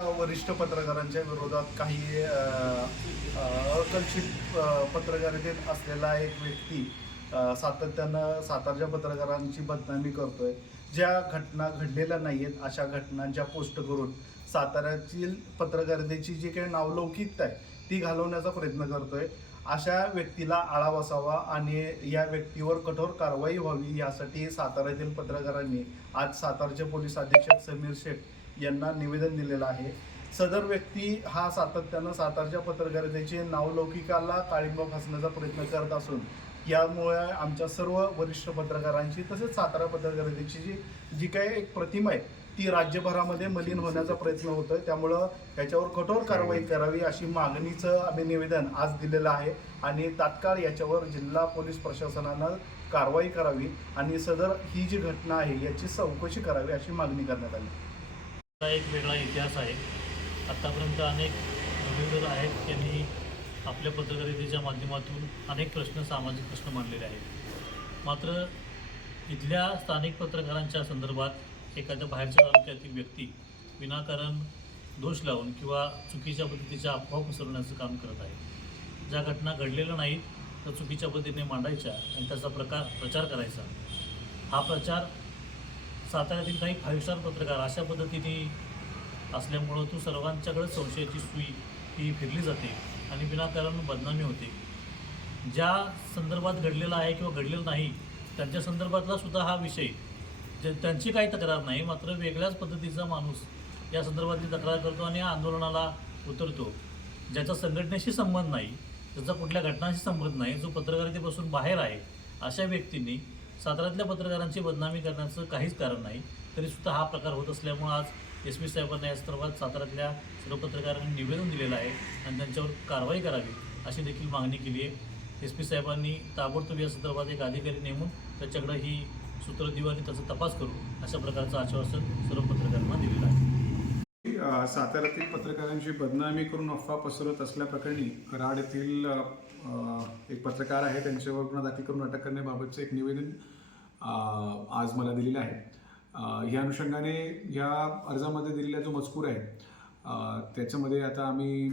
वरिष्ठ पत्रकारांच्या विरोधात काही अकल्पित पत्रकारितेत असलेला एक व्यक्ती सातत्यानं सातारच्या पत्रकारांची बदनामी करतोय. ज्या घटना घडलेल्या नाही आहेत अशा घटनांच्या पोस्ट करून साताऱ्यातील पत्रकारितेची जी काही नावलौकिकता आहे ती घालवण्याचा प्रयत्न करतोय. अशा व्यक्तीला आळा बसावा आणि या व्यक्तीवर कठोर कारवाई व्हावी यासाठी साताऱ्यातील पत्रकारांनी आज सातारचे पोलीस अधीक्षक समीर शेख यांना निवेदन दिलेलं आहे. सदर व्यक्ती हा सातत्यानं सातारच्या पत्रकारितेचे नावलौकिकाला काळिंब फासण्याचा प्रयत्न करत असून यामुळे आमच्या सर्व वरिष्ठ पत्रकारांची तसेच सातारा पत्रकारितेची जी जी काही एक प्रतिमा आहे ती राज्यभरामध्ये मलिन होण्याचा प्रयत्न होतोय. त्यामुळं याच्यावर कठोर कारवाई करावी अशी मागणीचं आम्ही निवेदन आज दिलेलं आहे आणि तात्काळ याच्यावर जिल्हा पोलीस प्रशासनानं कारवाई करावी आणि सदर ही जी घटना आहे याची चौकशी करावी अशी मागणी करण्यात आली. एक वेगळा इतिहास आहे. आत्तापर्यंत अनेक उमेदवार आहेत त्यांनी आपल्या पत्रकारितेच्या माध्यमातून अनेक प्रश्न सामाजिक प्रश्न मांडलेले आहेत. मात्र इथल्या स्थानिक पत्रकारांच्या संदर्भात एखाद्या बाहेरच्या तालुक्यातील व्यक्ती विनाकारण दोष लावून किंवा चुकीच्या पद्धतीच्या अफवा पसरवण्याचं काम करत आहे. ज्या घटना घडलेल्या नाहीत त्या चुकीच्या पद्धतीने मांडायच्या आणि त्याचा प्रकार प्रचार करायचा. हा प्रचार साताऱ्यातील काही फाईव्ह स्टार पत्रकार अशा पद्धतीने असल्यामुळं तू सर्वांच्याकडे संशयाची सुई ही फिरली जाते आणि विनाकारण बदनामी होते. ज्या संदर्भात घडलेला आहे किंवा घडलेलं नाही त्यांच्या संदर्भातला सुद्धा हा विषय जे त्यांची काही तक्रार नाही मात्र वेगळ्याच पद्धतीचा माणूस या संदर्भातली तक्रार करतो आणि या आंदोलनाला उतरतो. ज्याचा संघटनेशी संबंध नाही ज्याचा कुठल्या घटनांशी संबंध नाही जो पत्रकारितेपासून बाहेर आहे अशा व्यक्तींनी साताऱ्यातल्या पत्रकारांची बदनामी करण्याचं काहीच कारण नाही. तरीसुद्धा हा प्रकार होत असल्यामुळं आज एस पी साहेबांना या संदर्भात साताऱ्यातल्या सर्व पत्रकारांनी निवेदन दिलेलं आहे आणि त्यांच्यावर कारवाई करावी अशी देखील मागणी केली आहे. एस पी साहेबांनी ताबडतोब या संदर्भात एक अधिकारी नेमून त्याच्याकडे ही सूत्र देऊ आणि त्याचा तपास करू अशा प्रकारचं आश्वासन सर्व पत्रकार साताऱ्यातील पत्रकारांची बदनामी करून अफवा पसरवत असल्याप्रकरणी कराड येथील एक पत्रकार आहे त्यांच्यावर गुन्हा दाखल करून अटक करण्याबाबतचं एक निवेदन आज मला दिलेलं आहे. या अनुषंगाने या अर्जामध्ये दिलेला जो मजकूर आहे त्याच्यामध्ये आता आम्ही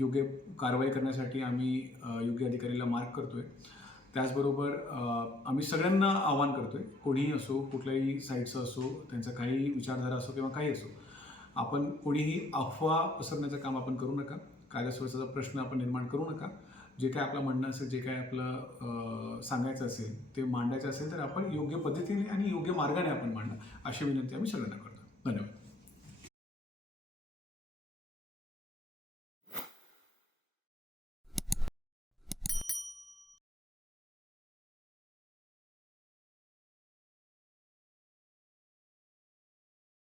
योग्य कारवाई करण्यासाठी आम्ही योग्य अधिकारीला मार्क करतोय. त्याचबरोबर आम्ही सगळ्यांना आवाहन करतोय कोणीही असो कुठल्याही साईडचं असो त्यांचा काही विचारधारा असो किंवा काही असो आपण कोणीही अफवा पसरण्याचं काम आपण करू नका. कायदा प्रश्न आपण निर्माण करू नका. जे काय आपलं म्हणणं असेल जे काय आपलं सांगायचं असेल ते मांडायचं असेल तर आपण योग्य पद्धतीने आणि योग्य मार्गाने आपण मांडणं अशी विनंती आम्ही सगळ्यांना करतो. धन्यवाद.